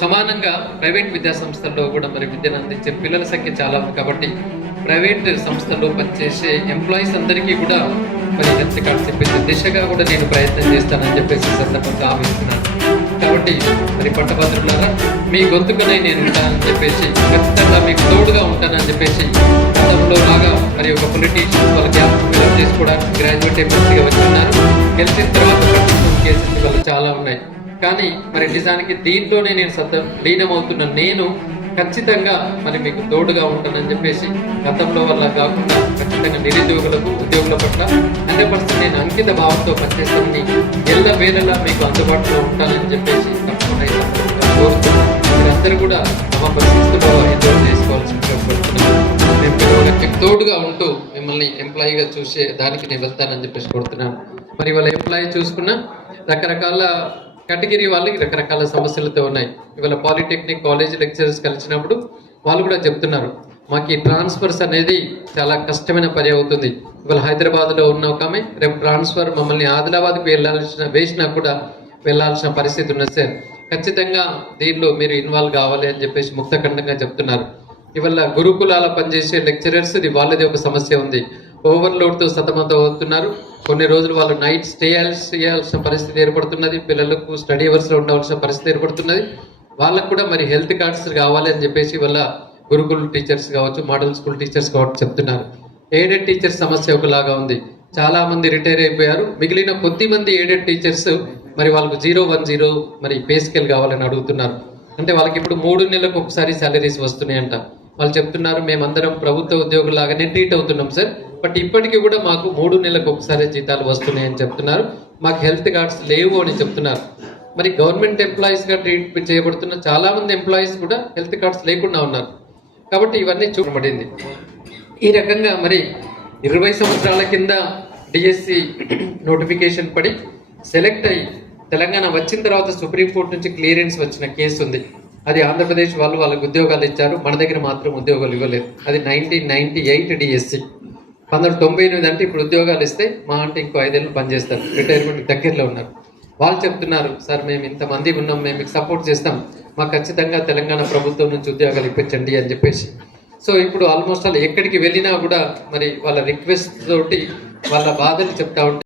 సమానంగా ప్రైవేట్ విద్యా సంస్థల్లో కూడా మరి విద్యను అందించే పిల్లల సంఖ్య చాలా ఉంది కాబట్టి ప్రైవేట్ సంస్థల్లో పనిచేసే ఎంప్లాయీస్ అందరికీ కూడా మరి మంచి కార్డ్స్ ఇప్పించే దిశగా కూడా నేను ప్రయత్నం చేస్తానని చెప్పేసి సందర్భంగా ఆమెస్తున్నాను. కాబట్టి మరి పట్టభద్రులారా మీ గొంతుకునే నేను ఉంటానని చెప్పేసి ఖచ్చితంగా మీకు తోడుగా ఉంటానని చెప్పేసి గతంలో లాగా మరి ఒక పొలిటీషియన్ వాళ్ళ గ్యాప్ ఫిల్అప్ చేసుకోవడానికి గ్రాడ్యుయేట్ ఎంపీసీగా వచ్చి ఉన్నారు. గెలిచిన తర్వాత కేసెస్ వాళ్ళు చాలా ఉన్నాయి. కానీ మరి నిజానికి దీంట్లోనే నేను సత లీనమవుతున్న నేను ఖచ్చితంగా మరి మీకు తోడుగా ఉంటానని చెప్పేసి గతంలో వల్ల కాకుండా ఖచ్చితంగా నిరుద్యోగులకు ఉద్యోగుల పట్ల హండ్రెడ్ పర్సెంట్ నేను అంకిత భావంతో పనిచేస్తామని ఎల్ల వేళలా మీకు అందుబాటులో ఉంటానని చెప్పేసి తప్పకుండా కోరుతున్నాను. మీరందరూ కూడా నవంబర్ సిక్స్త్లో ఎన్రోల్ చేసుకోవాల్సిందిగా కోరుతున్నాను. మేము పిల్లలకి తోడుగా ఉంటూ మిమ్మల్ని ఎంప్లాయీగా చూసే దానికి నేను వెళ్తానని చెప్పేసి కోరుతున్నాను. మరి వాళ్ళ ఎంప్లాయీ చూసుకున్న రకరకాల కేటగిరీ వాళ్ళకి రకరకాల సమస్యలతో ఉన్నాయి. ఇవాళ పాలిటెక్నిక్ కాలేజ్ లెక్చరర్స్ కలిసినప్పుడు వాళ్ళు కూడా చెప్తున్నారు మాకు ఈ ట్రాన్స్ఫర్స్ అనేది చాలా కష్టమైన పని అవుతుంది. ఇవాళ హైదరాబాద్లో ఉన్న ఒక ఆమె రేపు ట్రాన్స్ఫర్ మమ్మల్ని ఆదిలాబాద్కి వెళ్ళాల్సిన వేసినా కూడా వెళ్ళాల్సిన పరిస్థితి ఉన్నది సార్. ఖచ్చితంగా దీనిలో మీరు ఇన్వాల్వ్ కావాలి అని చెప్పేసి ముక్తఖండంగా చెప్తున్నారు. ఇవాళ గురుకులాల పనిచేసే లెక్చరర్స్ ఇది వాళ్ళది ఒక సమస్య ఉంది. ఓవర్లోడ్తో సతమతం అవుతున్నారు. కొన్ని రోజులు వాళ్ళు నైట్ స్టే చేయాల్సిన పరిస్థితి ఏర్పడుతున్నది. పిల్లలకు స్టడీ అవర్స్లో ఉండవలసిన పరిస్థితి ఏర్పడుతున్నది. వాళ్ళకు కూడా మరి హెల్త్ కార్డ్స్ కావాలి అని చెప్పేసి వాళ్ళ గురుకుల టీచర్స్ కావచ్చు మోడల్ స్కూల్ టీచర్స్ కావచ్చు చెప్తున్నారు. ఎయిడెడ్ టీచర్స్ సమస్య ఒకలాగా ఉంది. చాలా మంది రిటైర్ అయిపోయారు. మిగిలిన కొద్ది మంది ఎయిడెడ్ టీచర్స్ మరి వాళ్ళకు జీరో వన్ జీరో మరి పే స్కేల్ కావాలని అడుగుతున్నారు. అంటే వాళ్ళకి ఇప్పుడు మూడు నెలలకు ఒకసారి శాలరీస్ వస్తున్నాయంట. వాళ్ళు చెప్తున్నారు మేమందరం ప్రభుత్వ ఉద్యోగులాగానే ట్రీట్ అవుతున్నాం సార్. బట్ ఇప్పటికీ కూడా మాకు మూడు నెలలకు ఒకసారి జీతాలు వస్తున్నాయని చెప్తున్నారు. మాకు హెల్త్ కార్డ్స్ లేవు అని చెప్తున్నారు. మరి గవర్నమెంట్ ఎంప్లాయీస్గా ట్రీట్ చేయబడుతున్న చాలా మంది ఎంప్లాయీస్ కూడా హెల్త్ కార్డ్స్ లేకుండా ఉన్నారు. కాబట్టి ఇవన్నీ చూపబడింది. ఈ రకంగా మరి ఇరవై సంవత్సరాల కింద డిఎస్సి నోటిఫికేషన్ పడి సెలెక్ట్ అయ్యి తెలంగాణ వచ్చిన తర్వాత సుప్రీంకోర్టు నుంచి క్లియరెన్స్ వచ్చిన కేసు ఉంది. అది ఆంధ్రప్రదేశ్ వాళ్ళు వాళ్ళకి ఉద్యోగాలు ఇచ్చారు. మన దగ్గర మాత్రం ఉద్యోగాలు ఇవ్వలేదు. అది నైన్టీన్ నైన్టీ ఎయిట్ డిఎస్సి పంతొమ్మిది తొంభై ఎనిమిది అంటే ఇప్పుడు ఉద్యోగాలు ఇస్తే మా అంటే ఇంకో ఐదేళ్ళు పనిచేస్తారు. రిటైర్మెంట్ దగ్గరలో ఉన్నారు. వాళ్ళు చెప్తున్నారు సార్ మేము ఇంతమంది ఉన్నాం మేము మీకు సపోర్ట్ చేస్తాం. మాకు ఖచ్చితంగా తెలంగాణ ప్రభుత్వం నుంచి ఉద్యోగాలు ఇప్పించండి అని చెప్పేసి. సో ఇప్పుడు ఆల్మోస్ట్ వాళ్ళు ఎక్కడికి వెళ్ళినా కూడా మరి వాళ్ళ రిక్వెస్ట్ తోటి వాళ్ళ బాధలు చెప్తా ఉంటే